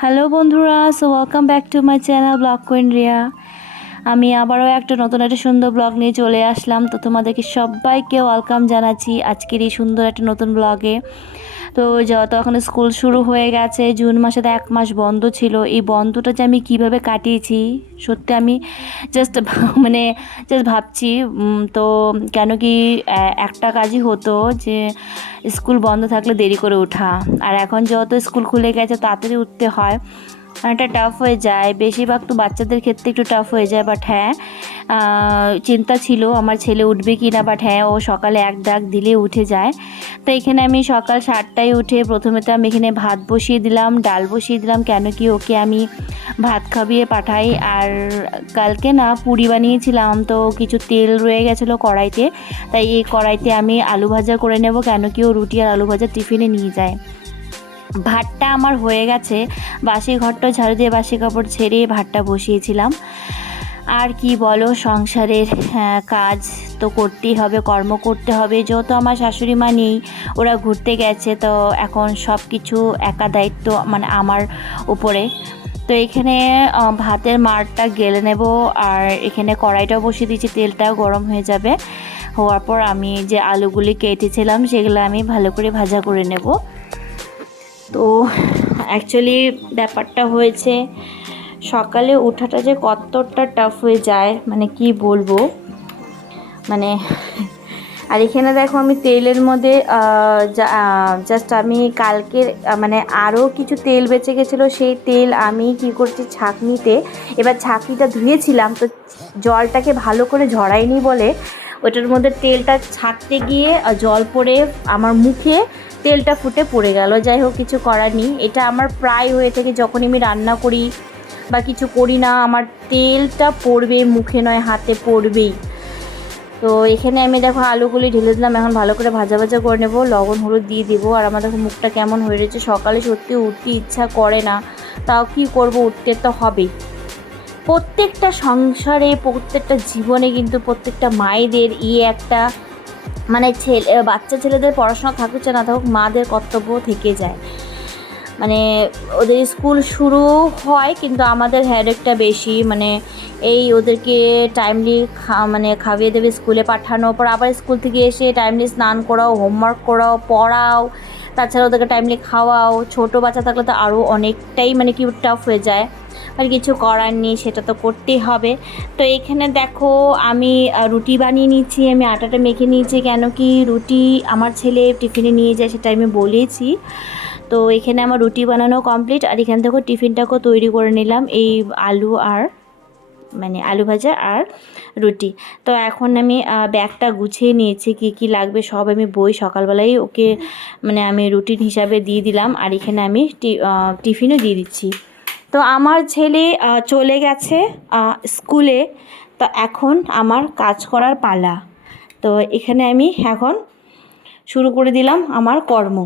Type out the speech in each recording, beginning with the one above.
Hello বন্ধুরা। So welcome back to my channel blog queen Riya আমি আবারও একটা নতুন একটা সুন্দর ব্লগ নিয়ে চলে আসলাম। তো তোমাদেরকে সবাইকে ওয়েলকাম জানাচ্ছি আজকের এই সুন্দর একটা নতুন ব্লগে তো যত এখন স্কুল শুরু হয়ে গেছে, জুন মাসে তো এক মাস বন্ধ ছিল। এই বন্ধটা যে আমি কীভাবে কাটিয়েছি, সত্যি আমি জাস্ট মানে জাস্ট ভাবছি তো কেন কি একটা কাজই হতো যে স্কুল বন্ধ থাকলে দেরি করে ওঠা। আর এখন যত স্কুল খুলে গেছে, তাড়াতাড়ি উঠতে হয়। অনেকটা টাফ হয়ে যায়। বেশিরভাগ তো বাচ্চাদের ক্ষেত্রে একটু টাফ হয়ে যায় বাট হ্যাঁ চিন্তা ছিল আমার ছেলে উঠবে কি না বাট হ্যাঁ ও সকালে এক ডাক দিলে উঠে যায়। তো এখানে আমি সকাল সাতটায় উঠে প্রথমে তো আমি এখানে ভাত বসিয়ে দিলাম, ডাল বসিয়ে দিলাম, কেন কি ওকে আমি ভাত খাবিয়ে পাঠাই। আর কালকে না পুরি বানিয়েছিলাম, তো কিছু তেল রয়ে গেছিল কড়াইতে। তাই এই কড়াইতে আমি আলু ভাজা করে নেব, কেন কি ও রুটি আর আলু ভাজা টিফিনে নিয়ে যায়। ভাতটা আমার হয়ে গেছে। বাসি ঘরটা ঝাড়ু দিয়ে বাসি কাপড় ছেড়ে ভাতটা বসিয়েছিলাম। আর কি বলো সংসারের হ্যাঁ, কাজ তো করতেই হবে কর্ম করতে হবে। যেহেতু আমার শাশুড়ি মা নেই ওরা ঘুরতে গেছে তো এখন সব কিছু একা দায়িত্ব মানে আমার উপরে। তো এখানে ভাতের মারটা গেলে নেব আর এখানে কড়াইটাও বসিয়ে দিয়েছি তেলটাও গরম হয়ে যাবে। হওয়ার পর আমি যে আলুগুলি কেটেছিলাম সেগুলো আমি ভালো করে ভাজা করে নেব। তো অ্যাকচুয়ালি ব্যাপারটা হয়েছে, সকালে ওঠাটা যে কতটা টাফ হয়ে যায় মানে কি বলব? মানে আর এখানে দেখো আমি তেলের মধ্যে জাস্ট আমি কালকে মানে আরও কিছু তেল বেঁচে গেছিল, সেই তেল আমি কি করছি ছাঁকনিতে, এবার ছাঁকনিটা ধুয়েছিলাম, তো জলটাকে ভালো করে ঝরাইনি বলে, ওটার মধ্যে তেলটা ছাড়তে গিয়ে জল পড়ে আমার মুখে তেলটা ফুটে পড়ে গেল। যাই হোক, কিছু করার নেই। এটা আমার প্রায় হয়ে থাকে যখন আমি রান্না করি বা কিছু করি না, আমার তেলটা পড়বে, মুখে নয়, হাতে পড়বেই। তো এখানে আমি দেখো আলুগুলি ঢেলে দিলাম। এখন ভালো করে ভাজা ভাজা করে নেব। লবণ, হলুদ দিয়ে দিব। আর আমার দেখো মুখটা কেমন হয়ে রয়েছে। সকালে সত্যি উঠতে ইচ্ছা করে না। তাও কি করব? উঠতে তো হবেই। প্রত্যেকটা সংসারে, প্রত্যেকটা জীবনে কিন্তু প্রত্যেকটা মায়েদের ইয়ে একটা মানে ছেলে বাচ্চা ছেলেদের পড়াশোনা থাকুক না থাকুক, মাদের কর্তব্য থেকে যায়। মানে ওদের স্কুল শুরু হয় কিন্তু আমাদের হ্যাডেকটা বেশি মানে এই ওদেরকে টাইমলি মানে খাইয়ে দেবে স্কুলে পাঠানো পর, আবার স্কুল থেকে এসে টাইমলি স্নান করাও হোমওয়ার্ক করাও, পড়াও, তাছাড়া ওদেরকে টাইমলি খাওয়াও, ছোটো বাচ্চা থাকলে তো আরও অনেকটাই মানে কি টাফ হয়ে যায়। আর কিছু করার নেই, সেটা তো করতেই হবে। তো এখানে দেখো, আমি রুটি বানিয়ে নিচ্ছি, আমি আটাটা মেখে নিয়েছি, কেন কি রুটি আমার ছেলে টিফিনে নিয়ে যায়, সেটা আমি বলেছি। তো এখানে আমার রুটি বানানো কমপ্লিট আর এখান থেকে টিফিনটাকেও তৈরি করে নিলাম, এই আলু আর মানে আলু ভাজা আর রুটি। তো এখন আমি ব্যাগটা গুছিয়ে নিয়েছি, কি কি লাগবে সব আমি বই সকালবেলাই ওকে মানে আমি রুটিন হিসাবে দিয়ে দিলাম, আর এখানে আমি টিফিনও দিয়ে দিচ্ছি। তো আমার ছেলে চলে গেছে স্কুলে। তো এখন আমার কাজ করার পালা। তো এখানে আমি এখন শুরু করে দিলাম আমার কর্ম।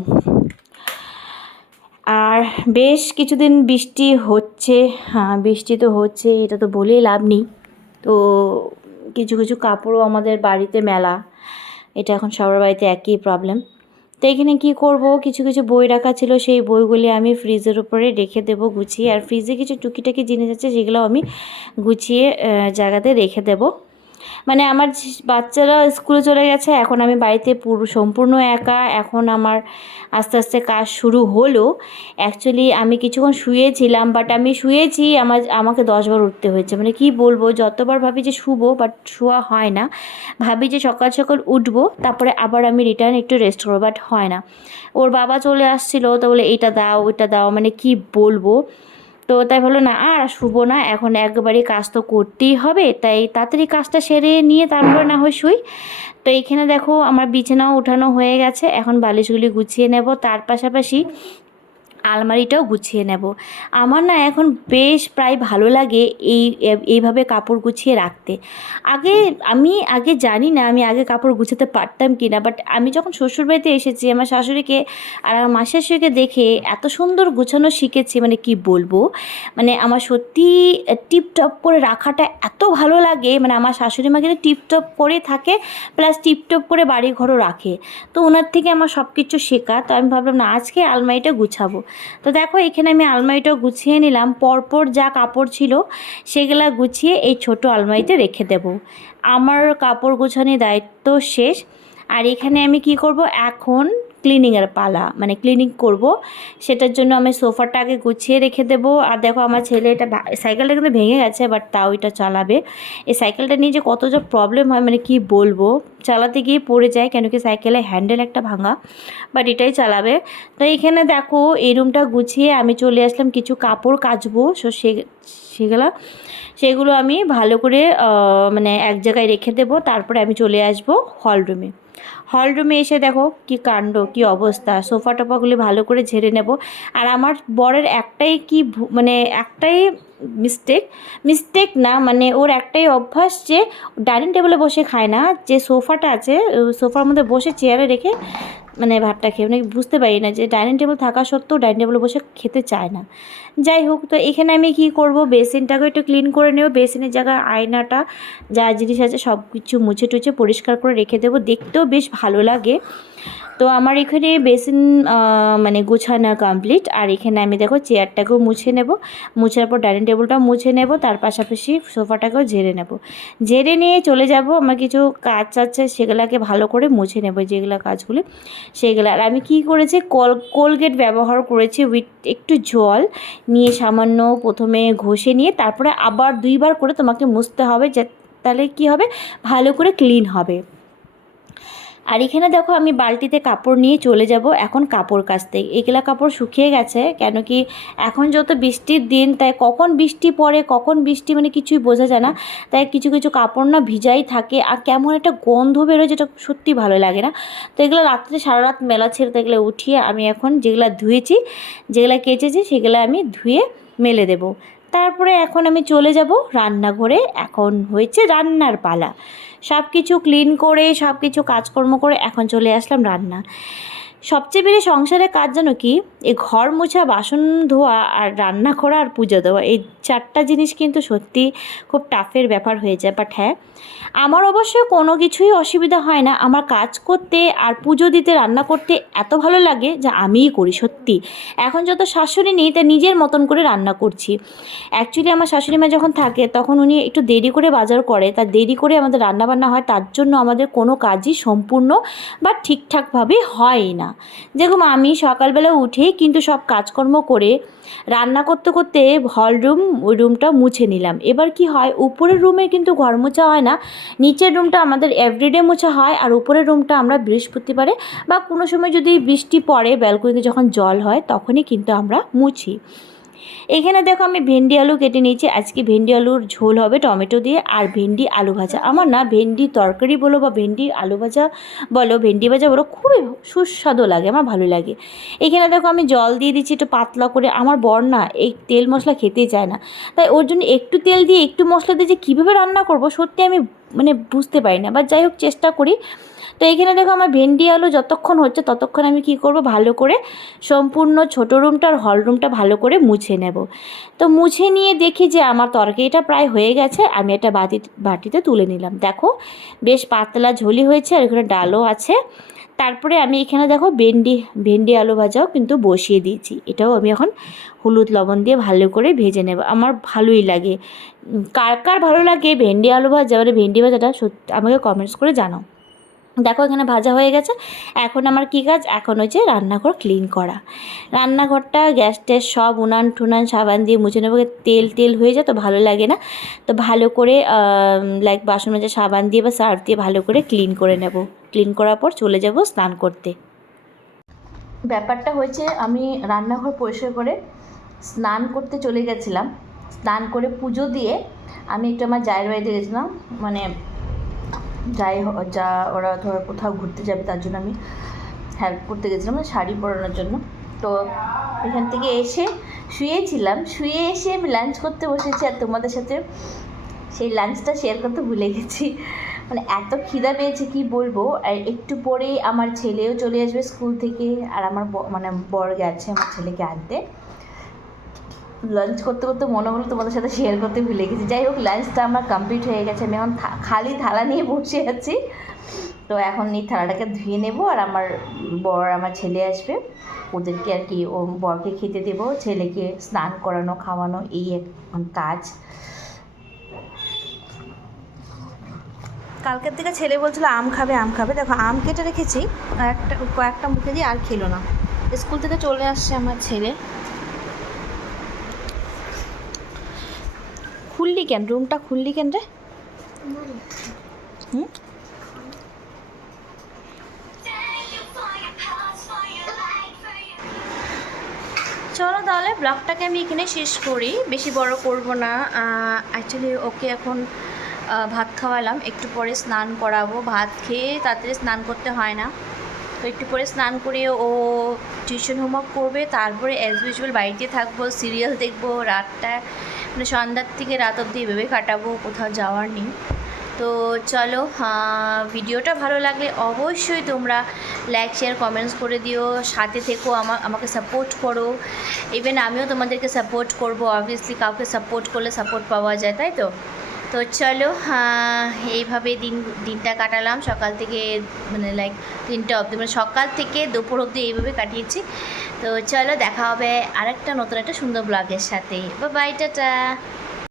আর বেশ কিছুদিন বৃষ্টি হচ্ছে হ্যাঁ বৃষ্টি তো হচ্ছে, এটা তো বলেই লাভ নেই। তো কিছু কিছু কাপড়ও আমাদের বাড়িতে মেলা। এটা এখন সবার বাড়িতে একই প্রবলেম তো এখানে কি করব? কিছু কিছু বই রাখা ছিল, সেই বইগুলি আমি ফ্রিজের উপরে রেখে দেব, গুছিয়ে। আর ফ্রিজে কিছু টুকিটাকি জিনিস আছে যেগুলো আমি গুছিয়ে জায়গাতে রেখে দেবো। মানে আমার বাচ্চারা স্কুলে চলে গেছে, এখন আমি বাড়িতে পুরো সম্পূর্ণ একা। এখন আমার আস্তে আস্তে কাজ শুরু হলো। অ্যাকচুয়ালি আমি কিছুক্ষণ শুয়েছিলাম বাট আমি শুয়েছি, আমার, আমাকে দশবার উঠতে হয়েছে। মানে কি বলব, যতবার ভাবি যে শুবো বাট শোয়া হয় না। ভাবি যে সকাল সকাল উঠবো, তারপরে আবার আমি রিটার্ন একটু রেস্ট করব বাট হয় না। ওর বাবা চলে আসছিল, তো বলে এটা দাও, ওইটা দাও। মানে কি বলব? তো তাই বলল না, আর শুবো না, এখন একবারে কাজ তো করতেই হবে, তাই তাড়াতাড়ি কাজটা সেরে নিয়ে তারপরে না হয় শুই। তো এইখানে দেখো আমার বিছানাও উঠানো হয়ে গেছে, এখন বালিশগুলি গুছিয়ে নেব, তার পাশাপাশি আলমারিটাও গুছিয়ে নেব। আমার না এখন বেশ প্রায় ভালো লাগে এই, এইভাবে কাপড় গুছিয়ে রাখতে। আগে আমি আগে জানি না আমি আগে কাপড় গুছাতে পারতাম কি না বাট আমি যখন শ্বশুরবাড়িতে এসেছি, আমার শাশুড়িকে আর আমার মাসিকে দেখে এত সুন্দর গুছানো শিখেছি মানে কি বলব? মানে আমার সত্যি টিপটপ করে রাখাটা এত ভালো লাগে মানে আমার শাশুড়ি মা কিন্তু টিপটপ করে থাকে প্লাস টিপটপ করে বাড়ি ঘরও রাখে। তো ওনার থেকে আমার সব কিছু শেখা, তো আমি ভাবলাম না, আজকে আলমারিটা গুছাবো। তো দেখো, এখানে আমি আলমারিটা গুছিয়ে নিলাম। পরপর যা কাপড় ছিল সেগুলা গুছিয়ে এই ছোট আলমারিতে রেখে দেব। আমার কাপড় গুছানোর দায়িত্ব শেষ। আর এখানে আমি কি করব? এখন ক্লিনিংয়ের পালা মানে ক্লিনিং করব। সেটার জন্য আমি সোফাটা আগে গুছিয়ে রেখে দেব। আর দেখো আমার ছেলে এটা সাইকেলটা কিন্তু ভেঙে গেছে বাট তাও এটা চালাবে। এই সাইকেলটা নিয়ে যে কত যে প্রবলেম হয় মানে কি বলব? চালাতে গিয়ে পড়ে যায়, কেন কি সাইকেলের হ্যান্ডেল একটা ভাঙা বাট এটাই চালাবে। তো এখানে দেখো, এই রুমটা গুছিয়ে আমি চলে আসলাম, কিছু কাপড় কাচবো। সো সে সেগুলো সেগুলো আমি ভালো করে মানে এক জায়গায় রেখে দেবো, তারপরে আমি চলে আসব হল রুমে হল রুমে এসে দেখো কি কাণ্ড, কি অবস্থা। সোফা টোফাগুলি ভালো করে ঝেড়ে নেব। আর আমার বরের একটাই কি মানে একটাই মিস্টেক মিস্টেক না মানে ওর একটাই অভ্যাস যে ডাইনিং টেবিলে বসে খায় না, যে সোফাটা আছে সোফার মধ্যে বসে চেয়ারে রেখে মানে ভাতটা খেয়ে মানে বুঝতে পারি না যে ডাইনিং টেবিল থাকা সত্ত্বেও ডাইনিং টেবিলে বসে খেতে চায় না। যাই হোক, তো এখানে আমি কি করব? বেসিনটাকে একটু ক্লিন করে নেব, বেসিনের জায়গায় আয়নাটা, যা জিনিস আছে সব কিছু মুছে টুছে পরিষ্কার করে রেখে দেবো, দেখতেও বেশ ভালো লাগে। তো আমার এখানে বেসিন মানে গোছানো কমপ্লিট আর এখানে আমি দেখো চেয়ারটাকেও মুছে নেব। মুছার পর ডাইনিং টেবিলটাও মুছে নেব, তার পাশাপাশি সোফাটাকেও ঝেড়ে নেব। ঝেড়ে নিয়ে চলে যাব, আমার কিছু কাজ আছে, সেগুলোকে ভালো করে মুছে নেব যেগুলো কাজগুলি, সেগুলো। আর আমি কি করেছি, কল কোলগেট ব্যবহার করেছি উইথ একটু জল, নিয়ে সামান্য প্রথমে ঘষে নিয়ে, তারপরে আবার দুইবার করে তোমাকে মুছতে হবে, যে, তাহলে কি হবে? ভালো করে ক্লিন হবে। আর এখানে দেখো আমি বালতিতে কাপড় নিয়ে চলে যাব এখন কাপড় কাচতে। এগুলা কাপড় শুকিয়ে গেছে, কেন কি এখন যত বৃষ্টির দিন, তাই কখন বৃষ্টি পড়ে, কখন বৃষ্টি মানে কিছুই বোঝা যায় না। তাই কিছু কিছু কাপড় না ভিজাই থাকে আর কেমন একটা গন্ধ বেরোয় যেটা সত্যি ভালো লাগে না। তো এগুলো রাত্রে সারা রাত মেলা ছেড়ে এগুলো উঠিয়ে আমি এখন যেগুলো ধুয়েছি, যেগুলো কেচেছি সেগুলো আমি ধুয়ে মেলে দেব। তারপরে এখন আমি চলে যাব রান্নাঘরে। এখন হয়েছে রান্নার পালা। সব কিছু ক্লিন করে সব কিছু কাজকর্ম করে এখন চলে আসলাম রান্না। সবচেয়ে বেশি সংসারের কাজ জানো কি? এই ঘর মোছা, বাসন ধোয়া আর রান্না করা আর পুজো দেওয়া, এই চারটা জিনিস কিন্তু সত্যি খুব টাফের ব্যাপার হয়ে যায়। বাট হ্যাঁ আমার অবশ্য কোনো কিছুই অসুবিধা হয় না। আমার কাজ করতে আর পুজো দিতে, রান্না করতে এত ভালো লাগে যা আমিই করি, সত্যি। এখন যত শাশুড়ি নেই, তা নিজের মতন করে রান্না করছি। অ্যাকচুয়ালি আমার শাশুড়ি মা যখন থাকে, তখন উনি একটু দেরি করে বাজার করে। তা দেরি করে আমাদের রান্নাবান্না হয়, তার জন্য আমাদের কোনো কাজই সম্পূর্ণ বা ঠিকঠাকভাবে হয় না। যেরকম আমি সকালবেলা উঠে কিন্তু সব কাজকর্ম করে রান্না করতে করতে হল রুম ওই রুমটা মুছে নিলাম। এবার কি হয়, উপরের রুমে কিন্তু ঘর মোছা হয় না, নিচের রুমটা আমাদের এভরিডে মোছা হয়, আর উপরের রুমটা আমরা বৃহস্পতিবারে বা কোনো সময় যদি বৃষ্টি পড়ে ব্যালকনিতে যখন জল হয়, তখনই কিন্তু আমরা মুছি। এখানে দেখো আমি ভেন্ডি আলু কেটে নিয়েছি। আজকে ভেন্ডি আলুর ঝোল হবে টমেটো দিয়ে আর ভেন্ডি আলু ভাজা। আমার না ভেন্ডি তরকারি বলো বা ভেন্ডি আলু ভাজা বলো, ভেন্ডি ভাজা বলো, খুবই সুস্বাদু লাগে, আমার ভালো লাগে। এখানে দেখো আমি জল দিয়ে দিচ্ছি একটু পাতলা করে। আমার বর না এই তেল মশলা খেতেই চায় না। তাই ওর জন্য একটু তেল দিয়ে একটু মশলা দিয়ে যে কীভাবে রান্না করব সত্যি আমি মানে বুঝতে পারি না। বা যাই হোক, চেষ্টা করি তো এখানে দেখো আমার ভেন্ডি আলু যতক্ষণ হচ্ছে ততক্ষণ আমি কি করব? ভালো করে সম্পূর্ণ ছোটো রুমটা আর হল রুমটা ভালো করে মুছে নেব। তো মুছে নিয়ে দেখি যে আমার তরকারিটা প্রায় হয়ে গেছে, আমি একটা বাটি, বাটিতে তুলে নিলাম। দেখো বেশ পাতলা ঝোলি হয়েছে আর এখানে ডালও আছে। তারপরে আমি এখানে দেখো ভেন্ডি ভেন্ডি আলু ভাজাও কিন্তু বসিয়ে দিয়েছি। এটাও আমি এখন হলুদ লবণ দিয়ে ভালো করে ভেজে নেব। আমার ভালোই লাগে। কার কার ভালো লাগে ভেন্ডি আলু ভাজা? মানে ভেন্ডি ভাজাটা সত্যি আমাকে কমেন্টস করে জানাও। দেখো এখানে ভাজা হয়ে গেছে। এখন আমার কী কাজ? এখন হচ্ছে রান্নাঘর ক্লিন করা। রান্নাঘরটা, গ্যাস ট্যাস সব উনান টুনান সাবান দিয়ে মুছে নেব। তেল তেল হয়ে যায় তো ভালো লাগে না। তো ভালো করে লাইক বাসন মাজা, সাবান দিয়ে বা সার্ফ দিয়ে ভালো করে ক্লিন করে নেব। ক্লিন করার পর চলে যাব স্নান করতে। ব্যাপারটা হয়েছে, আমি রান্নাঘর পরিষ্কার করে স্নান করতে চলে গেছিলাম। স্নান করে পুজো দিয়ে আমি একটু আমার জায়ের বাড়িতে গেছিলাম। মানে যাই যা ওরা ধরো কোথাও ঘুরতে যাবে, তার জন্য আমি হেল্প করতে গেছিলাম মানে শাড়ি পরানোর জন্য। তো এখান থেকে এসে শুয়েছিলাম। শুয়ে এসে আমি লাঞ্চ করতে বসেছি আর তোমাদের সাথে সেই লাঞ্চটা শেয়ার করতে ভুলে গেছি। মানে এত খিদা পেয়েছে, কি বলব? আর একটু পরেই আমার ছেলেও চলে আসবে স্কুল থেকে, আর আমার মানে বর গেছে আমার ছেলেকে আনতে। লাঞ্চ করতে করতে মনে হলো তোমাদের সাথে শেয়ার করতে ভুলে গেছি। যাই হোক লাঞ্চটা আমার কমপ্লিট হয়ে গেছে। আমি এখন খালি থালা নিয়ে বসে আছি। তো এখন এই থালাটাকে ধুয়ে নেব আর আমার বর, আমার ছেলে আসবে। ওদেরকে আর কি ও বরকে খেতে দেবো, ছেলেকে স্নান করানো, খাওয়ানো, এই এক কাজ। কালকের থেকে ছেলে বলছিল, আম খাবে আম খাবে। দেখো, আম কেটে রেখেছি একটা, কয়েকটা মুখে দিয়ে আর খেলো না। স্কুল থেকে চলে আসছে আমার ছেলে। খুললি কেন? রুমটা খুললি কেন রে? চলো তাহলে ব্লগটাকে আমি এখানে শেষ করি। বেশি বড় করব না। অ্যাকচুয়ালি ওকে এখন ভাত খাওয়ালাম। একটু পরে স্নান করাবো। ভাত খেয়ে তাড়াতাড়ি স্নান করতে হয় না। তো একটু পরে স্নান করে ও টিউশন হোমওয়ার্ক করবে। তারপরে অ্যাজ ইউজুয়াল বাড়িতে থাকব সিরিয়াল দেখব, রাতটা মানে সন্ধ্যার থেকে রাত অবধি এভাবে কাটাবো, কোথাও যাওয়ার নেই। তো চলো ভিডিওটা ভালো লাগলে অবশ্যই তোমরা লাইক শেয়ার কমেন্টস করে দিও। সাথে থেকো আমার আমাকে সাপোর্ট করো। ইভেন আমিও তোমাদেরকে সাপোর্ট করব। অবভিয়াসলি কাউকে সাপোর্ট করলে সাপোর্ট পাওয়া যায়, তাই তো? তো চলো এইভাবে দিন, দিনটা কাটালাম। সকাল থেকে মানে লাইক তিনটা অবধি মানে সকাল থেকে দুপুর অবধি এইভাবে কাটিয়েছি। তো চলো, দেখা হবে আরেকটা নতুন একটা সুন্দর ব্লগের সাথে। বা বাই টাটা।